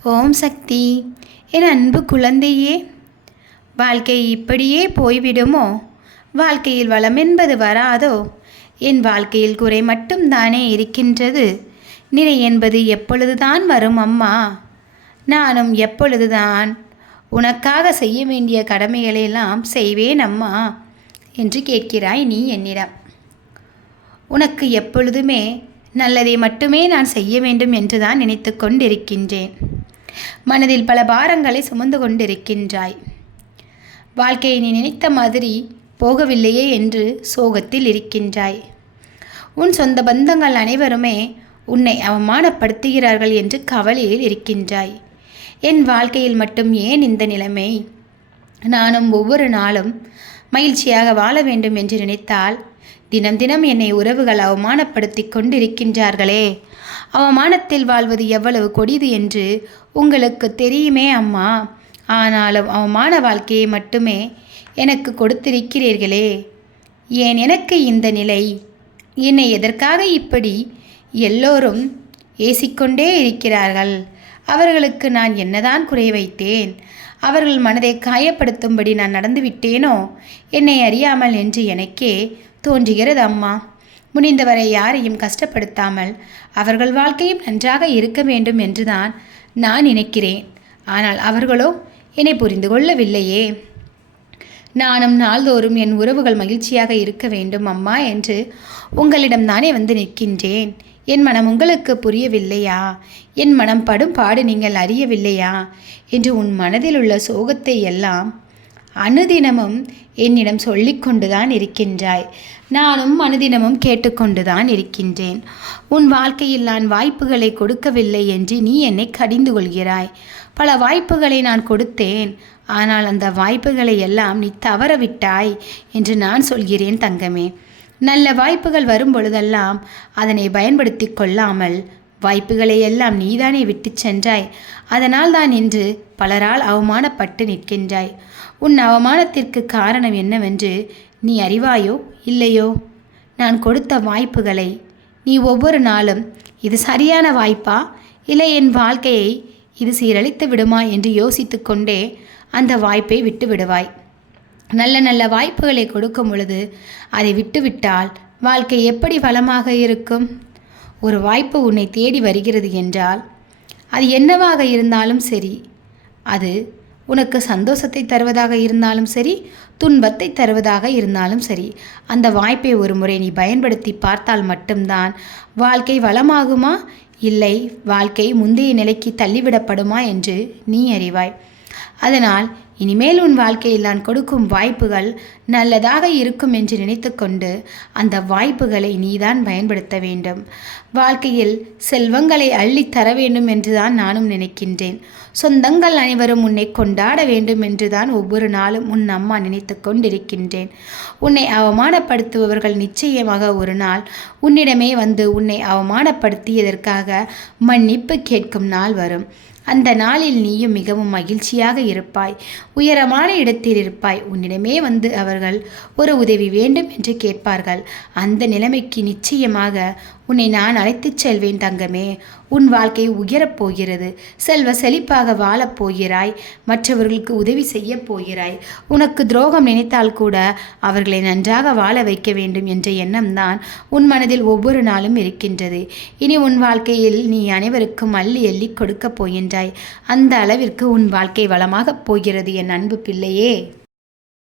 ஓம் சக்தி. என் அன்பு குழந்தையே, வாழ்க்கை இப்படியே போய்விடுமோ? வாழ்க்கையில் வளம் என்பது வராதோ? என் வாழ்க்கையில் குறை மட்டும்தானே இருக்கின்றது. நிறை என்பது எப்பொழுதுதான் வரும் அம்மா? நானும் எப்பொழுதுதான் உனக்காக செய்ய வேண்டிய கடமைகளெல்லாம் செய்வேன் அம்மா என்று கேட்கிறாய் நீ என்னிடம். உனக்கு எப்பொழுதுமே நல்லதை மட்டுமே நான் செய்ய வேண்டும் என்று தான் நினைத்து கொண்டிருக்கின்றேன். மனதில் பல பாரங்களை சுமந்து கொண்டிருக்கின்றாய். வாழ்க்கையை நீ நினைத்த மாதிரி போகவில்லையே என்று சோகத்தில் இருக்கின்றாய். உன் சொந்த பந்தங்கள் அனைவருமே உன்னை அவமானப்படுத்துகிறார்கள் என்று கவலையில் இருக்கின்றாய். என் வாழ்க்கையில் மட்டும் ஏன் இந்த நிலைமை? நானும் ஒவ்வொரு நாளும் மகிழ்ச்சியாக வாழ வேண்டும் என்று நினைத்தால் தினம் தினம் என்னை உறவுகள் அவமானப்படுத்தி கொண்டிருக்கின்றார்களே. அவமானத்தில் வாழ்வது எவ்வளவு கொடிது என்று உங்களுக்கு தெரியுமே அம்மா. ஆனாலும் அவமான வாழ்க்கையை மட்டுமே எனக்கு கொடுத்திருக்கிறீர்களே. ஏன் எனக்கு இந்த நிலை? என்னை எதற்காக இப்படி எல்லோரும் ஏசிக்கொண்டே இருக்கிறார்கள்? அவர்களுக்கு நான் என்னதான் குறை வைத்தேன்? அவர்கள் மனதை காயப்படுத்தும்படி நான் நடந்துவிட்டேனோ என்னை அறியாமல் என்று எனக்கே தோன்றுகிறது அம்மா. முடிந்தவரை யாரையும் கஷ்டப்படுத்தாமல் அவர்கள் வாழ்க்கையும் நன்றாக இருக்க வேண்டும் என்றுதான் நான் நினைக்கிறேன். ஆனால் அவர்களோ என்னை புரிந்து கொள்ளவில்லையே. நானும் நாள்தோறும் என் உறவுகள் மகிழ்ச்சியாக இருக்க வேண்டும் அம்மா என்று உங்களிடம் தானே வந்து நிற்கின்றேன். என் மனம் உங்களுக்கு புரியவில்லையா? என் மனம் படும் பாடு நீங்கள் அறியவில்லையா என்று உன் மனதில் உள்ள சோகத்தை எல்லாம் அனுதினமும் என்னிடம் சொல்லிக்கொண்டுதான் இருக்கின்றாய். நானும் அனுதினமும் கேட்டுக்கொண்டுதான் இருக்கின்றேன். உன் வாழ்க்கையில் நான் வாய்ப்புகளை கொடுக்கவில்லை என்று நீ என்னை கடிந்து கொள்கிறாய். பல வாய்ப்புகளை நான் கொடுத்தேன். ஆனால் அந்த வாய்ப்புகளை எல்லாம் நீ தவறவிட்டாய் என்று நான் சொல்கிறேன் தங்கமே. நல்ல வாய்ப்புகள் வரும் பொழுதெல்லாம் அதனை பயன்படுத்தி கொள்ளாமல் வாய்ப்புகளை எல்லாம் நீதானே விட்டு சென்றாய். அதனால் தான் இன்று பலரால் அவமானப்பட்டு நிற்கின்றாய். உன் அவமானத்திற்கு காரணம் என்னவென்று நீ அறிவாயோ இல்லையோ? நான் கொடுத்த வாய்ப்புகளை நீ ஒவ்வொரு நாளும் இது சரியான வாய்ப்பா, இல்லை என் வாழ்க்கையை இது சீரழித்து விடுமா என்று யோசித்து கொண்டே அந்த வாய்ப்பை விட்டு விடுவாய். நல்ல நல்ல வாய்ப்புகளை கொடுக்கும் பொழுது அதை விட்டுவிட்டால் வாழ்க்கை எப்படி வளமாக இருக்கும்? ஒரு வாய்ப்பு உன்னை தேடி வருகிறது என்றால் அது என்னவாக இருந்தாலும் சரி, அது உனக்கு சந்தோஷத்தை தருவதாக இருந்தாலும் சரி, துன்பத்தை தருவதாக இருந்தாலும் சரி, அந்த வாய்ப்பை ஒரு முறை நீ பயன்படுத்தி பார்த்தால் மட்டும்தான் வாழ்க்கை வளமாகுமா, இல்லை வாழ்க்கை முந்தைய நிலைக்கு தள்ளிவிடப்படுமா என்று நீ அறிவாய். அதனால் இனிமேல் உன் வாழ்க்கையில் நான் கொடுக்கும் வாய்ப்புகள் நல்லதாக இருக்கும் என்று நினைத்து கொண்டு அந்த வாய்ப்புகளை நீதான் பயன்படுத்த வேண்டும். வாழ்க்கையில் செல்வங்களை அள்ளி தர வேண்டும் என்றுதான் நானும் நினைக்கின்றேன். சொந்தங்கள் அனைவரும் உன்னை கொண்டாட வேண்டும் என்றுதான் ஒவ்வொரு நாளும் உன் அம்மா நினைத்து கொண்டிருக்கின்றேன். உன்னை அவமானப்படுத்துபவர்கள் நிச்சயமாக ஒரு நாள் உன்னிடமே வந்து உன்னை அவமானப்படுத்தியதற்காக மன்னிப்பு கேட்கும் நாள் வரும். அந்த நாளில் நீயும் மிகவும் மகிழ்ச்சியாக இருப்பாய், உயரமான இடத்தில் இருப்பாய். உன்னிடமே வந்து அவர்கள் ஒரு உதவி வேண்டும் என்று கேட்பார்கள். அந்த நிலைமைக்கு நிச்சயமாக உன்னை நான் அழைத்துச் செல்வேன் தங்கமே. உன் வாழ்க்கை உயரப் போகிறது. செல்வ செழிப்பாக வாழப் போகிறாய். மற்றவர்களுக்கு உதவி செய்ய போகிறாய். உனக்கு துரோகம் நினைத்தால் கூட அவர்களை நன்றாக வாழ வைக்க வேண்டும் என்ற எண்ணம்தான் உன் மனதில் ஒவ்வொரு நாளும் இருக்கின்றது. இனி உன் வாழ்க்கையில் நீ அனைவருக்கும் அள்ளி அள்ளி கொடுக்கப் போகின்றாய். அந்த அளவிற்கு உன் வாழ்க்கை வளமாகப் போகிறது என் அன்பு பிள்ளையே.